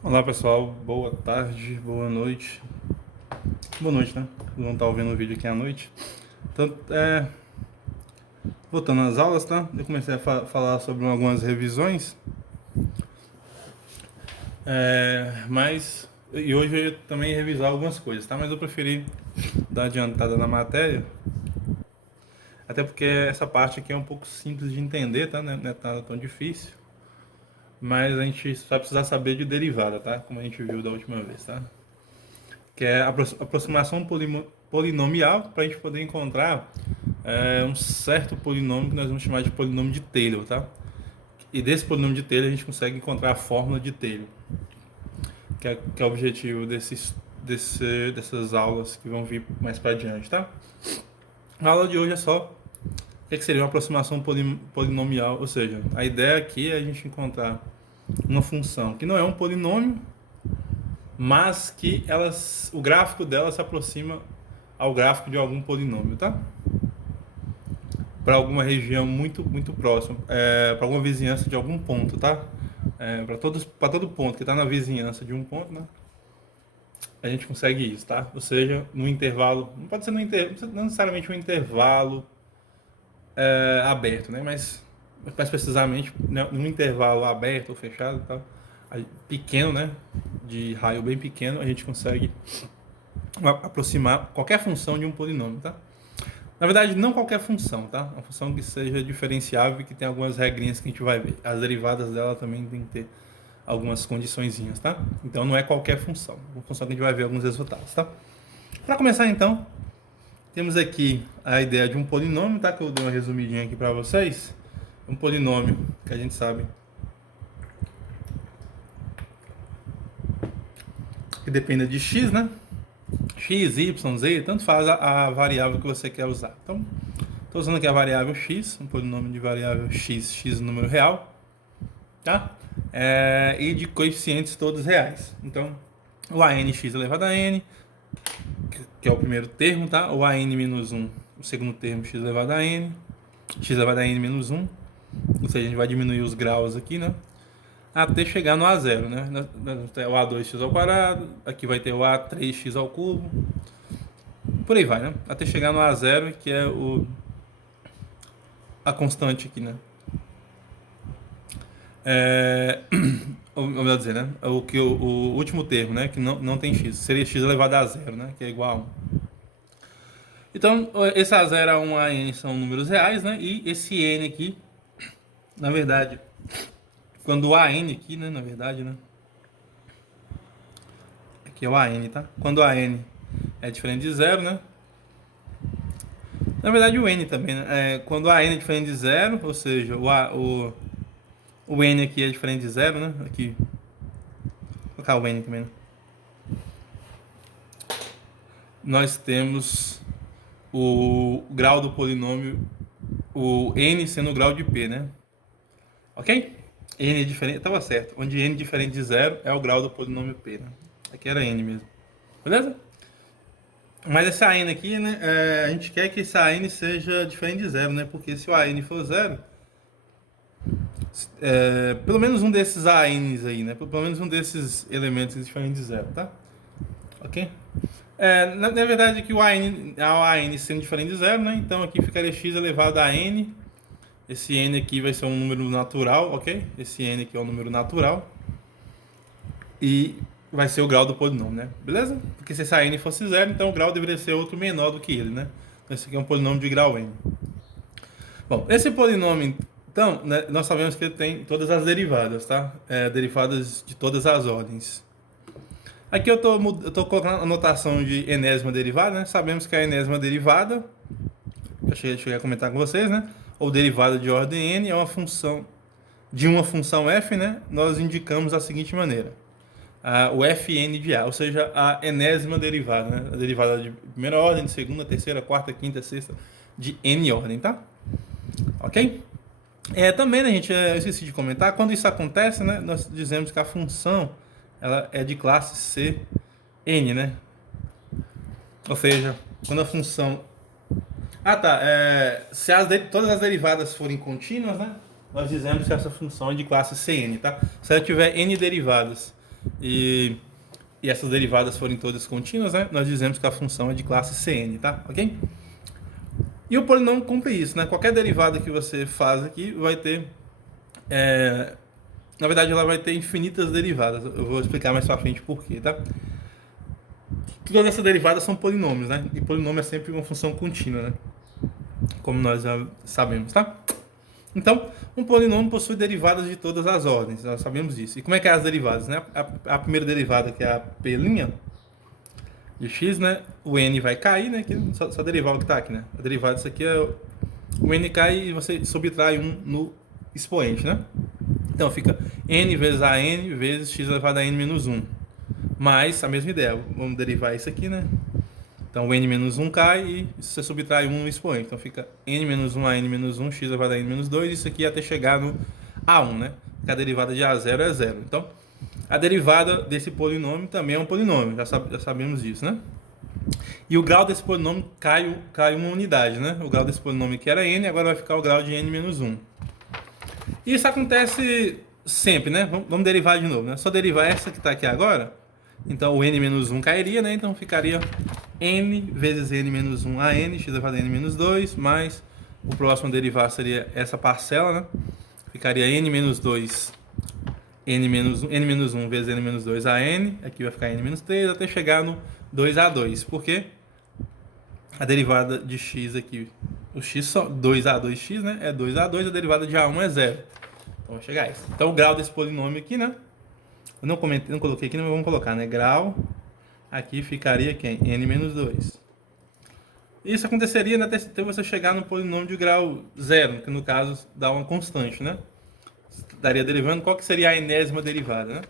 Olá pessoal, boa tarde, boa noite. Boa noite, né? Não tá ouvindo o vídeo aqui à noite. Então, voltando às aulas, tá? Eu comecei a falar sobre algumas revisões, e hoje eu ia também revisar algumas coisas, tá? Mas eu preferi dar uma adiantada na matéria, até porque essa parte aqui é um pouco simples de entender, tá? Não é tão difícil, mas a gente só vai precisar saber de derivada, tá? Como a gente viu da última vez, tá? Que é a aproximação polinomial para a gente poder encontrar um certo polinômio que nós vamos chamar de polinômio de Taylor, tá? E desse polinômio de Taylor a gente consegue encontrar a fórmula de Taylor, que é o objetivo dessas aulas que vão vir mais para adiante, tá? A aula de hoje é só o que seria uma aproximação polinomial, ou seja, a ideia aqui é a gente encontrar uma função que não é um polinômio, mas que o gráfico dela se aproxima ao gráfico de algum polinômio, tá? Para alguma região muito próxima, para alguma vizinhança de algum ponto, tá? Para todo ponto que está na vizinhança de um ponto, né? A gente consegue isso, tá? Ou seja, no intervalo, não pode ser não necessariamente um intervalo aberto, né? Mas mais precisamente, né, num intervalo aberto ou fechado, tá? Pequeno, né? De raio bem pequeno, a gente consegue aproximar qualquer função de um polinômio, tá? Na verdade, não qualquer função, tá? Uma função que seja diferenciável e que tem algumas regrinhas que a gente vai ver. As derivadas dela também tem que ter algumas condiçõezinhas, tá? Então não é qualquer função. É uma função que a gente vai ver alguns resultados, tá? Para começar então, temos aqui a ideia de um polinômio, tá? Que eu dei uma resumidinha aqui para vocês. Um polinômio que a gente sabe que depende de x, né? X, y, z, tanto faz a variável que você quer usar. Então, estou usando aqui a variável x, um polinômio de variável x número real, tá? E de coeficientes todos reais. Então, o ANX elevado a n, que é o primeiro termo, tá? O AN menos 1, o segundo termo, x elevado a n, x elevado a n menos 1, ou seja, a gente vai diminuir os graus aqui, né? Até chegar no A0, né? O A2x ao quadrado, aqui vai ter o A3x ao cubo, por aí vai, né? Até chegar no A0, que é a constante aqui, né? Ou melhor dizer, né? O último termo, né? Que não tem x. Seria x elevado a zero, né? Que é igual a 1. Então, esse A0, A1, AN são números reais, né? E esse N aqui, na verdade, quando o AN aqui, né? Na verdade, né? Aqui é o AN, tá? Quando o AN é diferente de zero, né? Na verdade, o N também, né? Quando o AN é diferente de zero, ou seja, o N aqui é diferente de zero, né? Aqui. Vou colocar o N também, né? Nós temos o grau do polinômio, o n sendo o grau de p, né? Ok? N é diferente, estava certo. Onde n é diferente de zero é o grau do polinômio p, né? Aqui era n mesmo. Beleza? Mas essa n aqui, né? A gente quer que essa n seja diferente de zero, né? Porque se o an for zero, pelo menos um desses ans aí, né? Pelo menos um desses elementos é diferente de zero, tá? Ok? Na verdade, aqui a AN sendo diferente de zero, né? Então aqui ficaria x elevado a n. Esse n aqui vai ser um número natural, ok? Esse n aqui é um número natural. E vai ser o grau do polinômio, né? Beleza? Porque se essa n fosse zero, então o grau deveria ser outro menor do que ele, né? Então esse aqui é um polinômio de grau n. Bom, esse polinômio, então, né, nós sabemos que ele tem todas as derivadas, tá? Derivadas de todas as ordens. Aqui eu tô colocando a notação de enésima derivada, né? Sabemos que a enésima derivada, eu cheguei a comentar com vocês, né? Ou derivada de ordem n é uma função de uma função f, né? Nós indicamos da seguinte maneira: o fn de a, ou seja, a enésima derivada, né? A derivada de primeira ordem, de segunda, terceira, quarta, quinta, sexta, de n ordem, tá? Ok? Também, né, gente, eu esqueci de comentar, quando isso acontece, né? Nós dizemos que a função ela é de classe C n, né? Ou seja, quando a função... Ah, tá. Se todas as derivadas forem contínuas, né? Nós dizemos que essa função é de classe Cn, tá? Se ela tiver n derivadas e essas derivadas forem todas contínuas, né? Nós dizemos que a função é de classe Cn, tá? Ok? E o polinômio cumpre isso, né? Qualquer derivada que você faz aqui vai ter... na verdade, ela vai ter infinitas derivadas. Eu vou explicar mais pra frente por quê, tá? Todas essas derivadas são polinômios, né? E polinômio é sempre uma função contínua, né? Como nós já sabemos, tá? Então, um polinômio possui derivadas de todas as ordens, nós sabemos disso. E como é que é as derivadas, né? A primeira derivada, que é a p' de x, né? O n vai cair, né? Só derivar o que está aqui, né? A derivada disso aqui é o n cai e você subtrai 1 no expoente, né? Então fica n vezes a n vezes x elevado a n menos 1. Mais a mesma ideia, vamos derivar isso aqui, né? Então o n menos 1 cai e você subtrai 1 no expoente. Então fica n menos 1 a n menos 1, x elevado a n menos 2, isso aqui até chegar no a1, né? Que a derivada de a0 é 0. Então, a derivada desse polinômio também é um polinômio, já sabemos disso, né? E o grau desse polinômio cai uma unidade, né? O grau desse polinômio que era n, agora vai ficar o grau de n menos 1. E isso acontece sempre, né? Vamos derivar de novo, né? Só derivar essa que está aqui agora. Então o n menos 1 cairia, né? Então ficaria n vezes n menos 1 a n, x elevado a n menos 2, mais o próximo a derivar seria essa parcela, né? Ficaria n menos 2, n menos 1 vezes n menos 2 a n, aqui vai ficar n menos 3, até chegar no 2a2, porque a derivada de x aqui, o x só 2a2x, né? É 2a2, a derivada de a1 é 0. Então vai chegar a isso. Então o grau desse polinômio aqui, né? Eu não coloquei aqui, mas vamos colocar, né? Grau, aqui ficaria quem? N menos 2. Isso aconteceria até você chegar no polinômio de grau 0, que no caso dá uma constante, né? Estaria derivando, qual que seria a enésima derivada, né?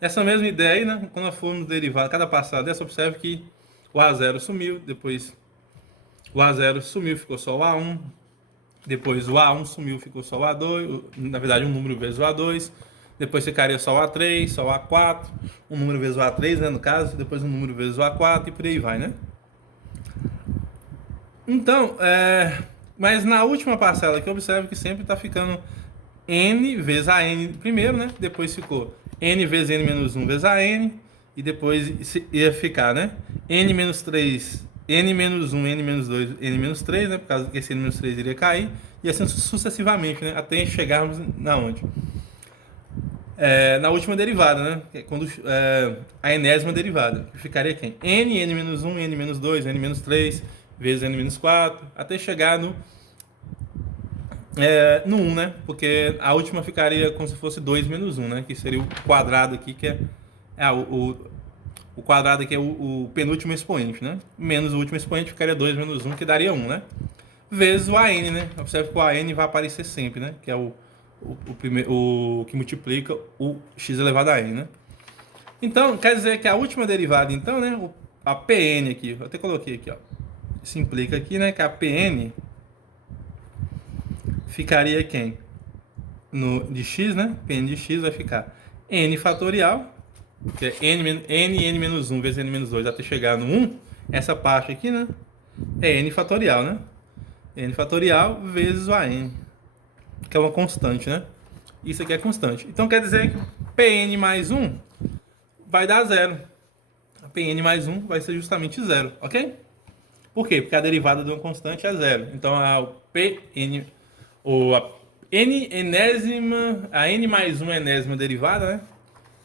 Essa mesma ideia aí, né? Quando nós formos derivar cada passada dessa, observe que o A0 sumiu, depois o A0 sumiu, ficou só o A1, depois o A1 sumiu, ficou só o A2, na verdade um número vezes o A2, depois ficaria só o A3, só o A4, um número vezes o A3, né, no caso, depois um número vezes o A4 e por aí vai, né? Então, mas na última parcela aqui, observe que sempre está ficando n vezes a n primeiro, né? Depois ficou n vezes n menos 1 vezes a n, e depois ia ficar, né? N menos 3, n menos 1, n menos 2, n menos 3, né? Por causa que esse n menos 3 iria cair, e assim sucessivamente, né? Até chegarmos na onde? Na última derivada, né? Quando, a enésima derivada, que ficaria quem? N menos 1, n menos 2, n menos 3, vezes n menos 4, até chegar no 1, né? Porque a última ficaria como se fosse 2 menos 1, né? Que seria o quadrado aqui, que o quadrado aqui é o penúltimo expoente, né? Menos o último expoente ficaria 2 menos 1, que daria 1, né? Vezes o AN, né? Observe que o AN vai aparecer sempre, né? Que é o que multiplica o x elevado a n, né? Então, quer dizer que a última derivada, então, né? A Pn aqui, eu até coloquei aqui, ó. Isso implica aqui, né? Que a Pn ficaria quem? De x, né? Pn de x vai ficar n fatorial, que é n menos 1 vezes n menos 2 até chegar no 1. Essa parte aqui, né? É n fatorial, né? N fatorial vezes o AN, que é uma constante, né? Isso aqui é constante. Então quer dizer que Pn mais 1 vai dar 0. A Pn mais 1 vai ser justamente 0, ok? Por quê? Porque a derivada de uma constante é 0. Então a Pn, ou a n mais 1 enésima derivada, né?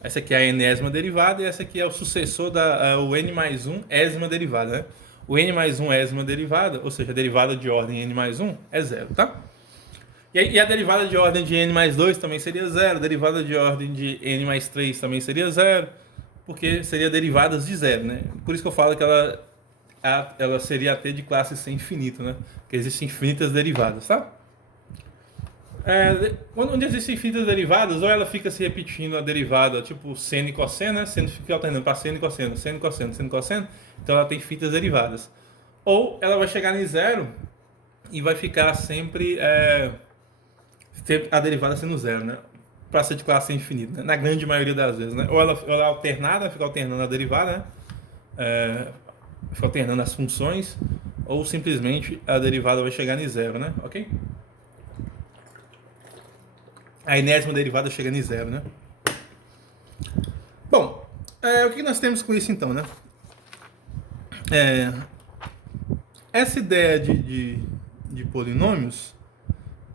Essa aqui é a enésima derivada e essa aqui é o sucessor o n mais 1 ésima derivada, né? O n mais 1 ésima derivada, ou seja, a derivada de ordem n mais 1 é 0, tá? E a derivada de ordem de n mais 2 também seria 0, a derivada de ordem de n mais 3 também seria 0, porque seria derivadas de 0, né? Por isso que eu falo que ela seria até de classe C infinito, né? Porque existem infinitas derivadas, tá? Onde existem infinitas derivadas, ou ela fica se repetindo a derivada, tipo seno e cosseno, né? Seno fica alternando para seno e cosseno, seno e cosseno, seno e cosseno, então ela tem infinitas derivadas. Ou ela vai chegar em 0 e vai ficar sempre a derivada sendo 0, né? Para ser de classe infinita, né? Na grande maioria das vezes, né? Ou ela é alternada, fica alternando a derivada, né? Fica alternando as funções, ou simplesmente a derivada vai chegar em 0, né? Ok? A enésima derivada chega em 0, né? Bom, o que nós temos com isso então, né? Essa ideia de polinômios,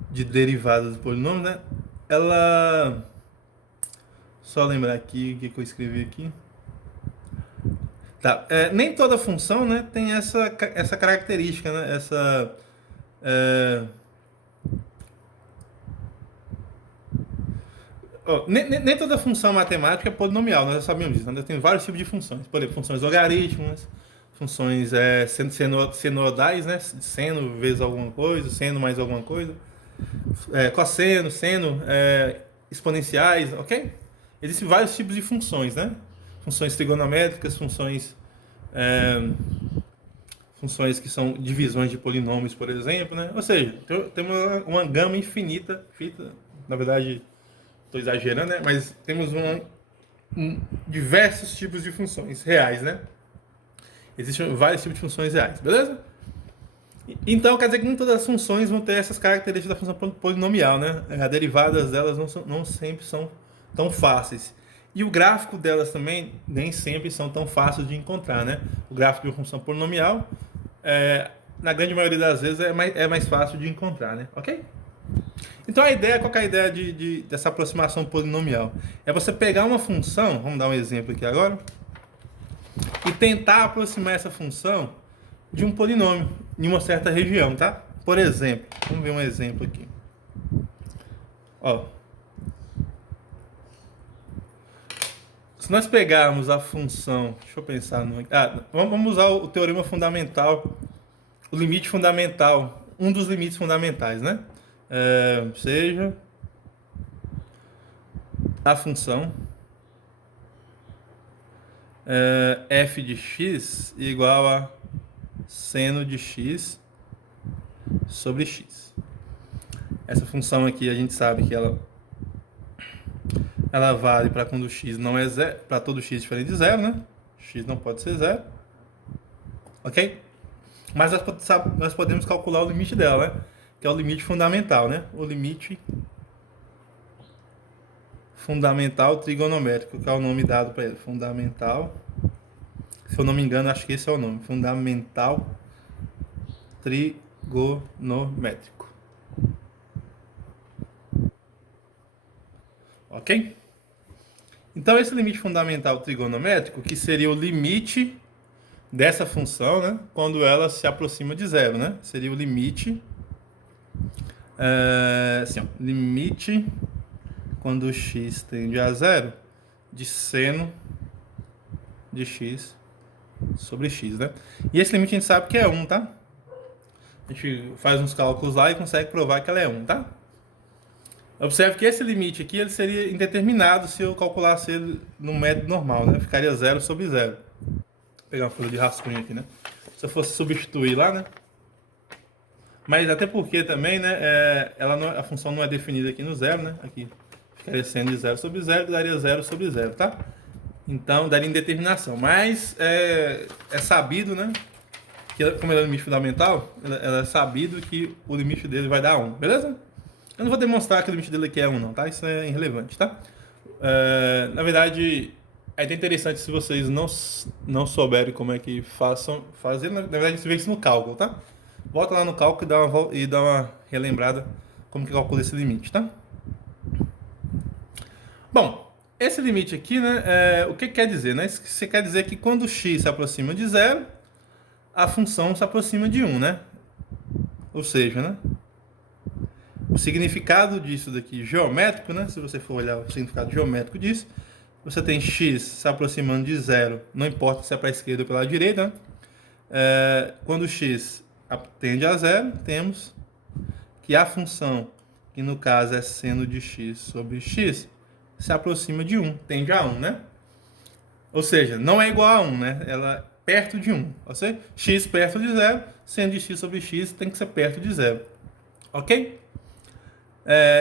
de derivadas de polinômios, né? Ela... Só lembrar aqui o que eu escrevi aqui. Tá. Nem toda função, né, tem essa característica, né? Nem toda função matemática é polinomial, nós já sabemos disso. Né? Tem vários tipos de funções. Por exemplo, funções logarítmicas, funções senoidais, né? Seno vezes alguma coisa, seno mais alguma coisa. Cosseno, seno, exponenciais, ok? Existem vários tipos de funções, né? Funções trigonométricas, funções que são divisões de polinômios, por exemplo, né? Ou seja, tem uma gama infinita, na verdade, estou exagerando, né? Mas temos diversos tipos de funções reais, né? Existem vários tipos de funções reais, beleza? Então, quer dizer que nem todas as funções vão ter essas características da função polinomial, né? As derivadas delas não sempre são tão fáceis. E o gráfico delas também nem sempre são tão fáceis de encontrar, né? O gráfico de uma função polinomial, na grande maioria das vezes, é mais fácil de encontrar, né? Ok? Então, qual que é a ideia dessa aproximação polinomial? É você pegar uma função, vamos dar um exemplo aqui agora, e tentar aproximar essa função de um polinômio em uma certa região, tá? Por exemplo, vamos ver um exemplo aqui. Ó. Se nós pegarmos a função, deixa eu pensar vamos usar o teorema fundamental, o limite fundamental, um dos limites fundamentais, né? Seja a função f de x igual a seno de x sobre x. Essa função aqui a gente sabe que ela vale para quando x não é zero, para todo x diferente de zero, né? X não pode ser zero, ok? Mas nós podemos calcular o limite dela, né? Que é o limite fundamental, né? O limite fundamental trigonométrico, que é o nome dado para ele. Fundamental, se eu não me engano, acho que esse é o nome. Fundamental trigonométrico. Ok? Então, esse limite fundamental trigonométrico, que seria o limite dessa função, né? Quando ela se aproxima de zero, né? Seria o limite... assim, ó, limite quando x tende a zero de seno de x sobre x, né? E esse limite a gente sabe que é 1, tá? A gente faz uns cálculos lá e consegue provar que ela é 1, tá? Observe que esse limite aqui ele seria indeterminado se eu calculasse ele no método normal, né? Ficaria 0 sobre 0. Vou pegar uma folha de rascunho aqui, né? Se eu fosse substituir lá, né? Mas até porque também, né? A função não é definida aqui no zero, né? Aqui ficaria sendo de 0 sobre 0, que daria 0 sobre 0, tá? Então, daria indeterminação. Mas é sabido, né? Que como ele é o limite fundamental, é sabido que o limite dele vai dar 1, beleza? Eu não vou demonstrar que o limite dele aqui é 1, não, tá? Isso é irrelevante, tá? Na verdade, é até interessante se vocês não souberem como é que fazer. Na verdade, você vê isso no cálculo, tá? Volta lá no cálculo e dá uma relembrada como que calcula esse limite, tá? Bom, esse limite aqui, né, o que quer dizer, né? Isso quer dizer que quando x se aproxima de 0, a função se aproxima de 1, né? Ou seja, né? O significado disso daqui, geométrico, né? Se você for olhar o significado geométrico disso, você tem x se aproximando de 0, não importa se é para a esquerda ou pela direita, né? Quando x tende a 0, temos que a função, que no caso é seno de x sobre x, se aproxima de 1, tende a 1, né? Ou seja, não é igual a 1, né? Ela é perto de 1. Ou seja, x perto de 0, seno de x sobre x tem que ser perto de 0. Ok?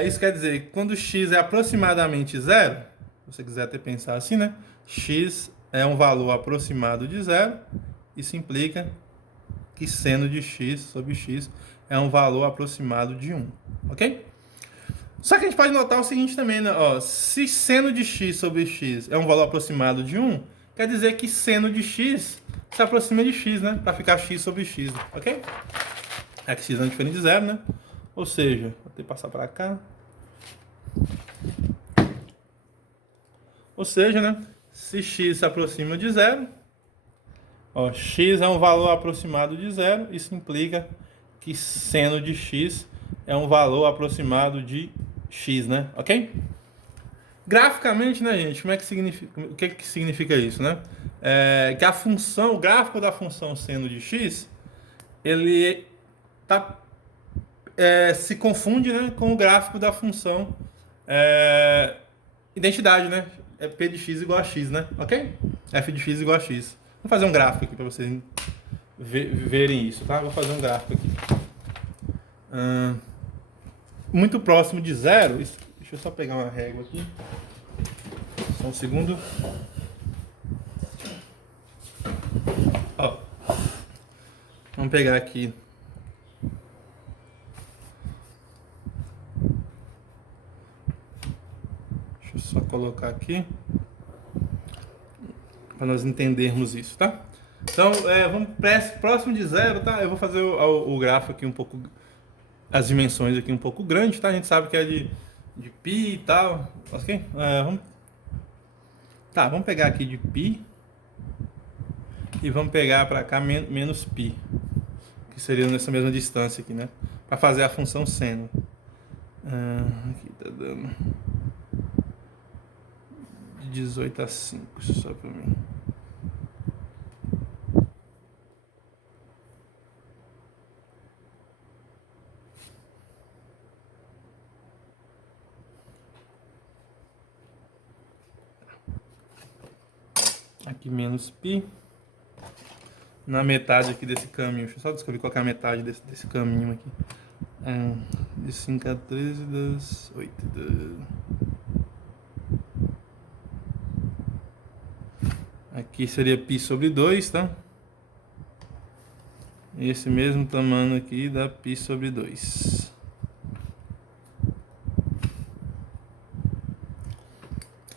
Isso quer dizer que quando x é aproximadamente 0, se você quiser até pensar assim, né? X é um valor aproximado de 0, isso implica que seno de x sobre x é um valor aproximado de 1, ok? Só que a gente pode notar o seguinte também, né? Ó, se seno de x sobre x é um valor aproximado de 1, quer dizer que seno de x se aproxima de x, né? Para ficar x sobre x, ok? É que x não é diferente de zero, né? Ou seja, vou ter que passar para cá. Ou seja, né? Se x se aproxima de zero, ó, x é um valor aproximado de zero, isso implica que seno de x é um valor aproximado de x, né? Ok? Graficamente, né, gente? Como é que significa, o que significa isso, né? Que a função, o gráfico da função seno de x, ele se confunde, né, com o gráfico da função identidade, né? É p de x igual a x, né? Ok? F de x igual a x. Vou fazer um gráfico aqui para vocês verem isso, tá? Vou fazer um gráfico aqui. Muito próximo de zero. Deixa eu só pegar uma régua aqui. Só um segundo. Ó, vamos pegar aqui. Deixa eu só colocar aqui para nós entendermos isso, tá? Então, vamos próximo de zero, tá? Eu vou fazer o gráfico aqui um pouco, as dimensões aqui um pouco grande, tá? A gente sabe que é de π e tal, ok? Vamos pegar aqui de π e vamos pegar para cá menos π, que seria nessa mesma distância aqui, né? Para fazer a função seno. Aqui tá dando de 18 a 5, só para mim. Aqui menos π. Na metade aqui desse caminho. Deixa eu só descobrir qual é a metade desse caminho aqui. De 5 a 13, das 8. Aqui seria π sobre 2, tá? E esse mesmo tamanho aqui dá π sobre 2.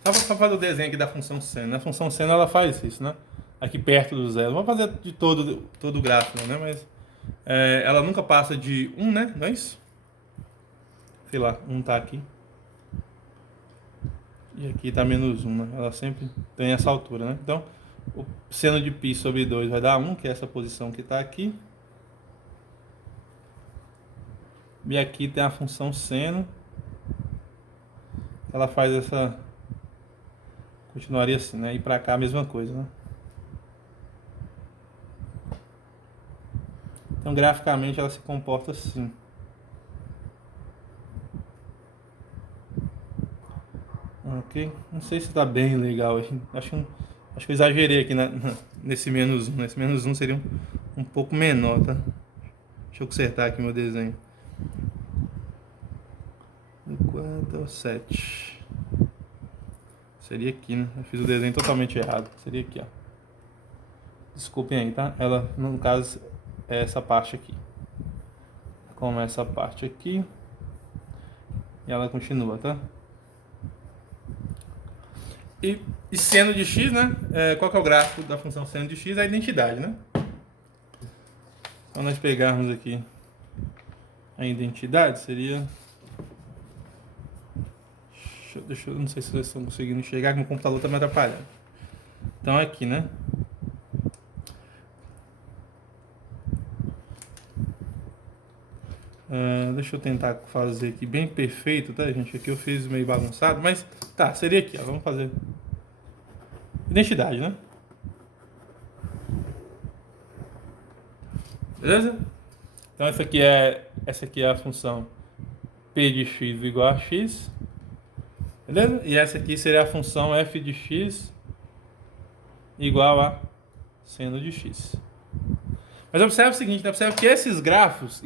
Só fazer o desenho aqui da função seno. A função seno ela faz isso, né? Aqui perto do zero. Vamos fazer de todo o gráfico, né? Mas ela nunca passa de 1, né? Não é isso? Sei lá, 1 tá aqui. E aqui tá menos 1, né? Ela sempre tem essa altura, né? Então, o seno de π sobre 2 vai dar 1, que é essa posição que tá aqui. E aqui tem a função seno. Ela faz essa... Continuaria assim, né? E pra cá a mesma coisa, né? Então, graficamente, ela se comporta assim. Ok? Não sei se está bem legal. Acho que eu exagerei aqui nesse menos 1. Esse menos 1 seria um pouco menor, tá? Deixa eu consertar aqui meu desenho. Do 4 ao 7. Seria aqui, né? Eu fiz o desenho totalmente errado. Seria aqui, ó. Desculpem aí, tá? Ela, no caso... é essa parte aqui. Começa a parte aqui e ela continua, tá? E seno de x, né? Qual que é o gráfico da função seno de x? É a identidade, né? Então nós pegarmos aqui a identidade, seria... eu não sei se vocês estão conseguindo enxergar, que meu computador está me atrapalhando. Então aqui, né? Deixa eu tentar fazer aqui bem perfeito, tá, gente? Aqui eu fiz meio bagunçado, mas tá, seria aqui, ó. Vamos fazer identidade, né? Beleza? Então essa aqui é a função p de x igual a x. Beleza? E essa aqui seria a função f de x igual a seno de x. Mas observe o seguinte, né? Observe que esses gráficos,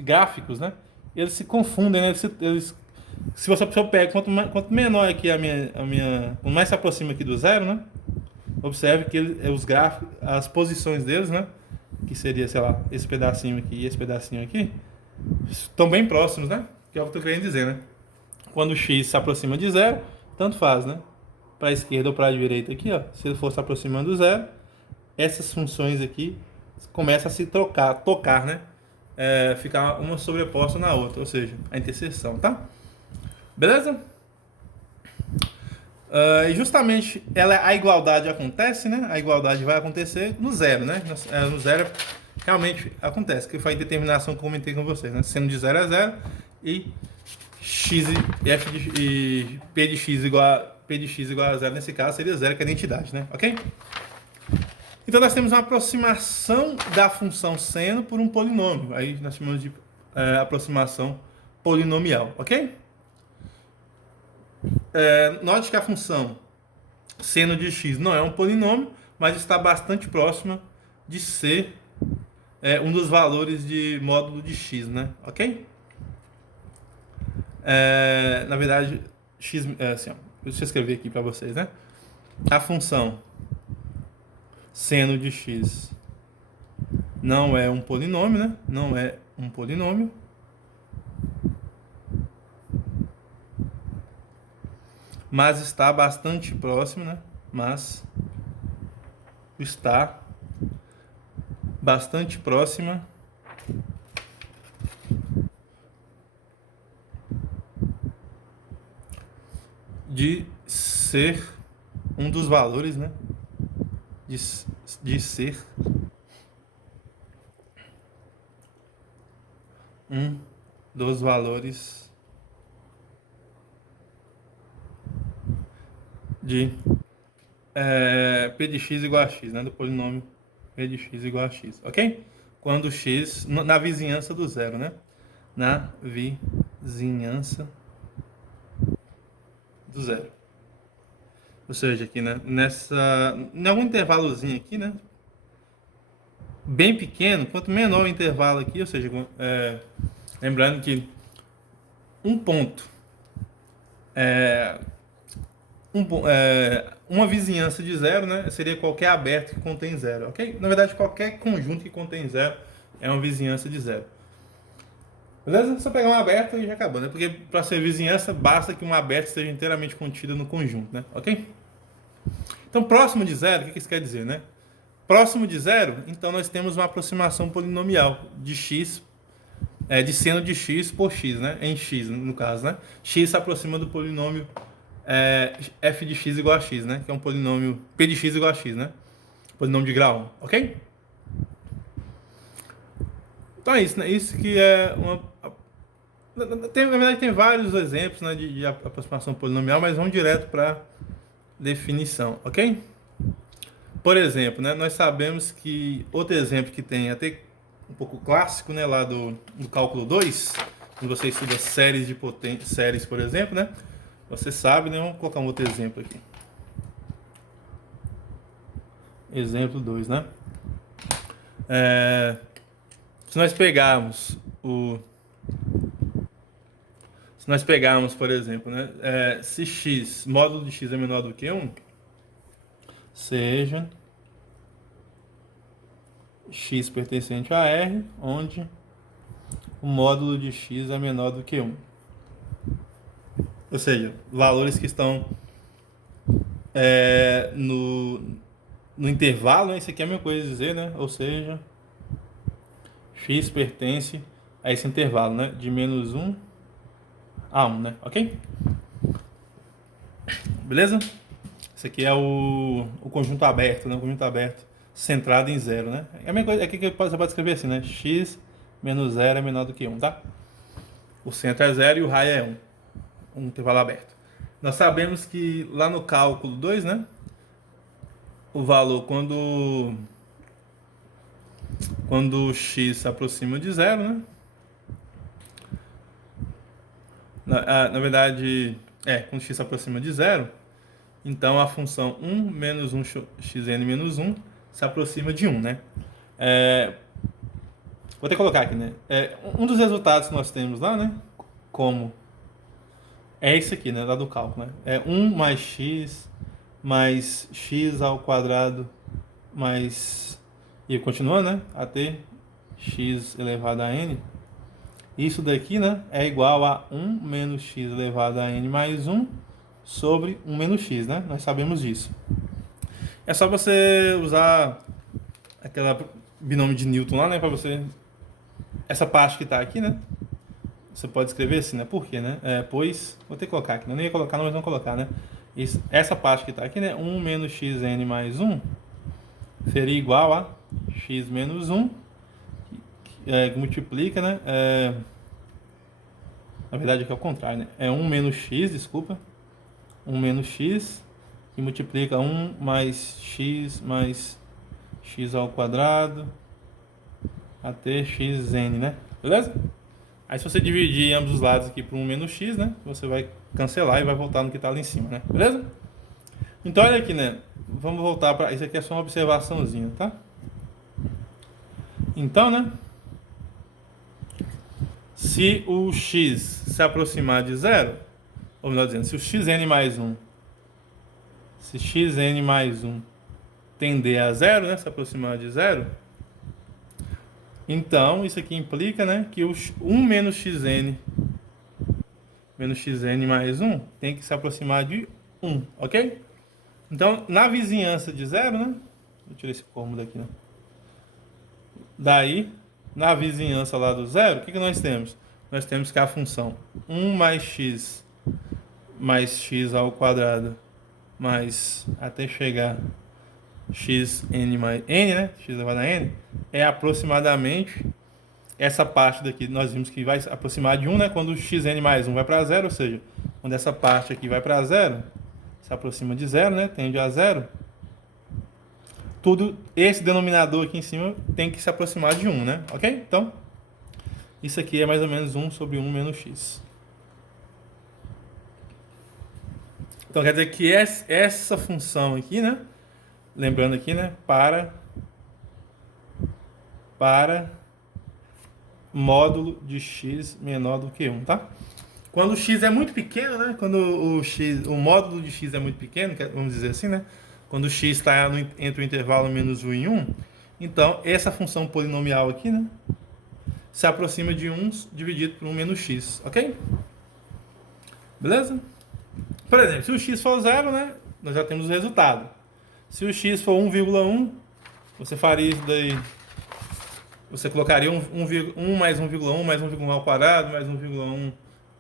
né? Eles se confundem, né? Se você pega, quanto menor aqui quanto mais se aproxima aqui do zero, né? Observe que os gráficos, as posições deles, né? Que seria, sei lá, esse pedacinho aqui e esse pedacinho aqui, estão bem próximos, né? Que é o que eu tô querendo dizer, né? quando x se aproxima de zero, tanto faz, né? Para a esquerda ou para a direita aqui, ó. Se ele for se aproximando do zero, essas funções aqui começam a se tocar, né? Ficar uma sobreposta na outra, ou seja, a interseção, tá? Beleza? E justamente a igualdade acontece, né? A igualdade vai acontecer no zero, né? No zero realmente acontece, que foi a determinação que eu comentei com vocês, né? Sendo de 0 a 0 e x e p de x igual a 0, nesse caso seria 0, que é a identidade, né? Ok? Então nós temos uma aproximação da função seno por um polinômio. Aí nós chamamos de aproximação polinomial, ok? Note que a função seno de x não é um polinômio, mas está bastante próxima de ser um dos valores de módulo de x, né? Ok? Na verdade, x, assim, ó, deixa eu escrever aqui para vocês, né? A função seno de x não é um polinômio, né? Não é um polinômio. Mas está bastante próximo, né? Mas está bastante próxima de ser um dos valores, né? De ser um dos valores de p de x igual a x, né? Do polinômio p de x igual a x, ok? Quando x na vizinhança do zero, né? Na vizinhança do zero. Ou seja, aqui, né? Em algum intervalozinho aqui, né? Bem pequeno, quanto menor o intervalo aqui, ou seja, lembrando que um ponto uma vizinhança de zero, né? Seria qualquer aberto que contém zero, ok? Na verdade, qualquer conjunto que contém zero é uma vizinhança de zero. Beleza? Só pegar um aberto e já acabou, né? Porque para ser vizinhança, basta que um aberto esteja inteiramente contido no conjunto, né? Ok? Então, próximo de zero, o que isso quer dizer, né? Próximo de zero, então nós temos uma aproximação polinomial de x, de seno de x por x, né? Em x, no caso, né? X se aproxima do polinômio f de x igual a x, né? Que é um polinômio p de x igual a x, né? Polinômio de grau 1, ok? Então é isso, né? Isso que é uma... Na verdade, tem vários exemplos, né, de aproximação polinomial, mas vamos direto para definição, ok? Por exemplo, né, nós sabemos que outro exemplo que tem até um pouco clássico, né, lá do cálculo 2, quando você estuda séries de séries, por exemplo, né? Você sabe, né? Vamos colocar um outro exemplo aqui. Exemplo 2, né? Se nós pegarmos por exemplo, né? Se x, módulo de x é menor do que 1, seja x pertencente a R, onde o módulo de x é menor do que 1. Ou seja, valores que estão no intervalo, né? Isso aqui é a mesma coisa de dizer, né? Ou seja, x pertence a esse intervalo, né? De menos 1 a 1, né? Ok? Beleza? Esse aqui é o conjunto aberto, né? O conjunto aberto centrado em zero, né? É a mesma coisa, aqui que você pode escrever assim, né? X menos 0 é menor do que 1, tá? O centro é 0 e o raio é 1. Um intervalo aberto. Nós sabemos que lá no cálculo 2, né? O valor quando x se aproxima de 0, né? Na verdade, quando x se aproxima de 0, então a função 1 menos 1 xn menos 1 se aproxima de 1, né? Vou até colocar aqui, né? Um dos resultados que nós temos lá, né? Como é esse aqui, né? Lá do cálculo, né? É 1 mais x ao quadrado mais... E continua, né? Até x elevado a n Isso daqui, né, é igual a 1 menos x elevado a n mais 1 sobre 1 menos x, né? Nós sabemos disso. É só você usar aquela binômio de Newton lá, né, para você... Essa parte que está aqui, né? Você pode escrever assim, né? Por quê, né? Pois... Vou ter que colocar aqui. Eu não ia colocar, não, mas não colocar, né? Essa parte que está aqui, né? 1 menos xn mais 1 seria igual a x menos 1, que multiplica, né? Na verdade aqui é o contrário, né? É 1 menos x, desculpa. 1 menos x, que multiplica 1 mais x ao quadrado até xn, né? Beleza? Aí se você dividir ambos os lados aqui por 1 menos x, né? Você vai cancelar e vai voltar no que está ali em cima, né? Beleza? Então olha aqui, né? Vamos voltar para... Isso aqui é só uma observaçãozinha, tá? Então, né? Se o x se aproximar de zero, ou melhor dizendo, se o xn mais 1, se xn mais 1 tender a zero, né? Se aproximar de zero, então isso aqui implica, né? Que o 1 menos xn mais 1 tem que se aproximar de 1, ok? Então, na vizinhança de zero, né? Vou tirar esse cômodo aqui, né? Daí, na vizinhança lá do zero, o que nós temos? Nós temos que a função 1 mais x ao quadrado mais até chegar xn mais n, né? X elevado a n, é aproximadamente essa parte daqui. Nós vimos que vai aproximar de 1, né? Quando o xn mais 1 vai para zero, ou seja, quando essa parte aqui vai para zero, se aproxima de zero, né? Tende a zero. Tudo, esse denominador aqui em cima tem que se aproximar de 1, né? Ok? Então, isso aqui é mais ou menos 1 sobre 1 menos x. Então, quer dizer que essa função aqui, né? Lembrando aqui, né? Para módulo de x menor do que 1, tá? Quando o x é muito pequeno, né? Quando o módulo de x é muito pequeno, vamos dizer assim, né? Quando o x está entre o intervalo menos 1 e 1, então essa função polinomial aqui, né? Se aproxima de 1 dividido por 1 menos x, ok? Beleza? Por exemplo, se o x for 0, né? Nós já temos o resultado. Se o x for 1,1, você faria isso daí. Você colocaria 1 mais 1,1 mais 1,1 ao quadrado, mais 1,1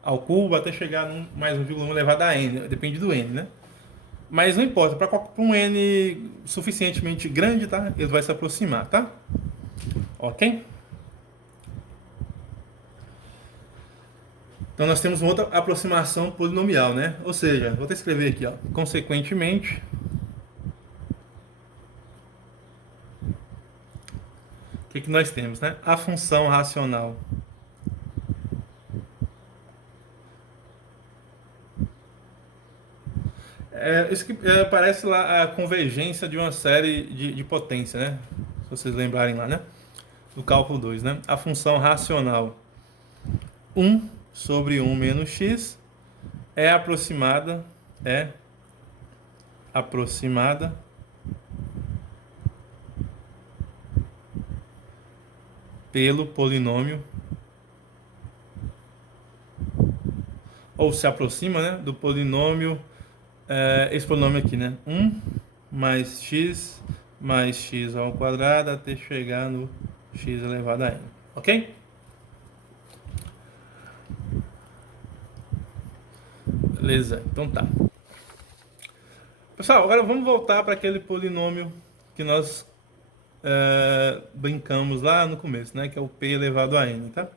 ao cubo, até chegar no mais 1,1 elevado a n. Depende do n, né? Mas não importa, para um n suficientemente grande, tá? Ele vai se aproximar, tá? Ok? Então nós temos uma outra aproximação polinomial, né? Ou seja, vou até escrever aqui, ó. Consequentemente, o que nós temos, né? A função racional isso que parece lá a convergência de uma série de potência, né? Se vocês lembrarem lá, né? Do cálculo 2, né? A função racional 1 sobre 1 menos x é aproximada pelo polinômio, ou se aproxima, né, do polinômio, esse polinômio aqui, né, 1 mais x ao quadrado até chegar no x elevado a n, ok? Beleza, então tá. Pessoal, agora vamos voltar para aquele polinômio que nós brincamos lá no começo, né, que é o p elevado a n, tá?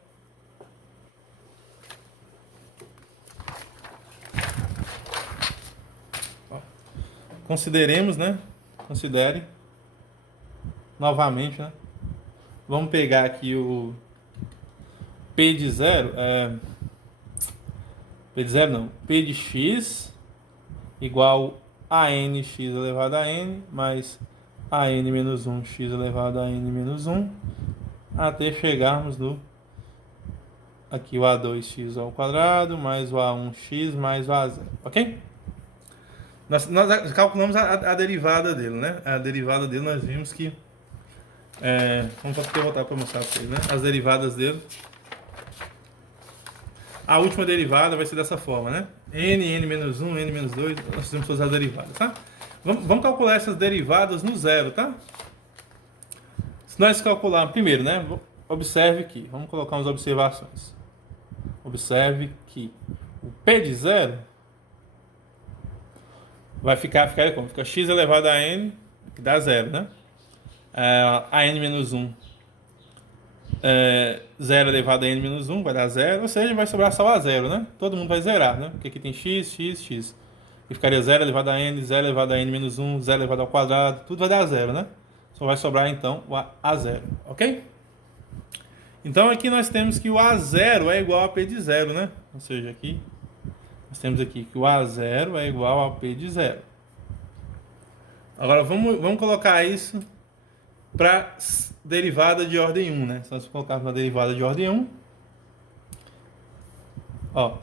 Consideremos, né? Considere novamente, né? Vamos pegar aqui o P de 0, P de 0 não, P de x igual a nx elevado a n mais a n menos 1 x elevado a n menos 1 até chegarmos no aqui o a2x ao quadrado mais o a1x mais o a0, ok? Nós calculamos a derivada dele, né? A derivada dele nós vimos que... vamos só voltar para mostrar para vocês, né? As derivadas dele a última derivada vai ser dessa forma, né? N menos 1, N menos 2, nós temos todas as derivadas, tá? Vamos calcular essas derivadas no zero, tá? Se nós calcularmos, primeiro, né? Observe que, vamos colocar umas observações. Observe que o P de zero vai ficar como? Fica x elevado a n, que dá zero, né? A n menos 1, 0 elevado a n menos 1 vai dar zero, ou seja, vai sobrar só a zero, né? Todo mundo vai zerar, né? Porque aqui tem x. E ficaria 0 elevado a n, 0 elevado a n menos 1, 0 elevado ao quadrado, tudo vai dar zero, né? Só vai sobrar então o a zero, ok? Então aqui nós temos que o a0 é igual a p de zero, né? Ou seja, aqui nós temos aqui que o a0 é igual a p de zero. Agora vamos colocar isso para derivada de ordem 1, né? Se nós colocarmos uma derivada de ordem 1, ó,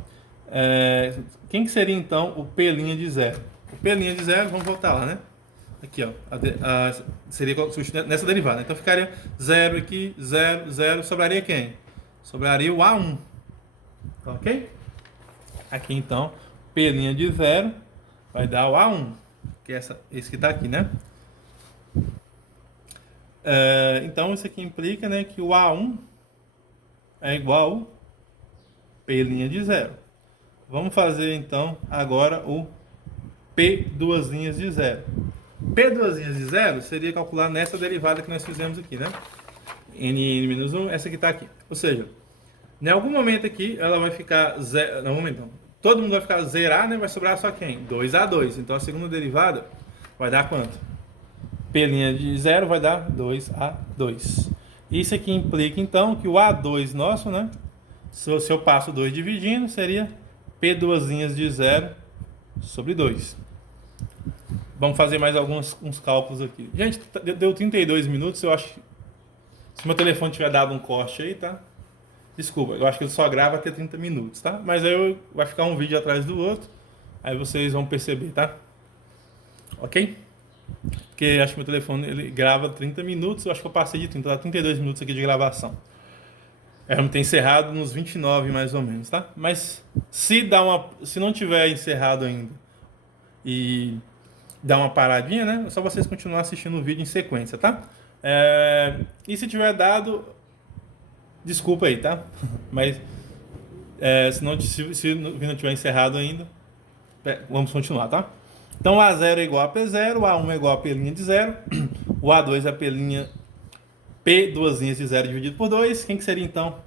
quem que seria então o p' de zero? O p' de zero, vamos voltar lá, né? Aqui, ó, seria nessa derivada. Então ficaria 0 aqui, 0, 0, sobraria quem? Sobraria o a1, ok? Aqui então, p' de zero vai dar o a1, que é esse que está aqui, né? Então isso aqui implica, né, que o a1 é igual ao p' de zero. Vamos fazer então agora o p duas linhas de zero. P duas linhas de zero seria calcular nessa derivada que nós fizemos aqui, né? N menos 1, essa que está aqui. Ou seja, em algum momento aqui ela vai ficar zero. Não, momento não. Todo mundo vai ficar zerar, né? Vai sobrar só quem? 2a2. Então a segunda derivada vai dar quanto? P' de zero vai dar 2a2. Isso aqui implica então que o a2 nosso, né? Se eu passo 2 dividindo, seria P duas linhas de zero sobre 2. Vamos fazer mais uns cálculos aqui. Gente, deu 32 minutos, eu acho. Se meu telefone tiver dado um corte aí, tá? Desculpa, eu acho que ele só grava até 30 minutos, tá? Mas aí vai ficar um vídeo atrás do outro, aí vocês vão perceber, tá? Ok? Porque acho que meu telefone ele grava 30 minutos, eu acho que eu passei de 30, dá 32 minutos aqui de gravação. Vamos ter encerrado nos 29 mais ou menos, tá? Mas se não tiver encerrado ainda e dar uma paradinha, né? É só vocês continuar assistindo o vídeo em sequência, tá? E se tiver dado, desculpa aí, tá? Mas se o vídeo não tiver encerrado ainda, vamos continuar, tá? Então a0 é igual a p0, o a1 é igual a p' de zero, o a2 é p duas linhas de zero dividido por 2. Quem que seria então?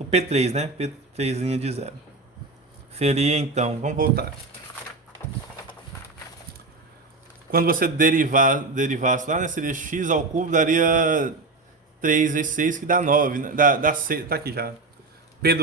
O p3, né? p3 linha de zero. Seria então, vamos voltar. Quando você derivasse lá, né, seria x ao cubo, daria 3 vezes 6, que dá 9, né? Dá 6, tá aqui já.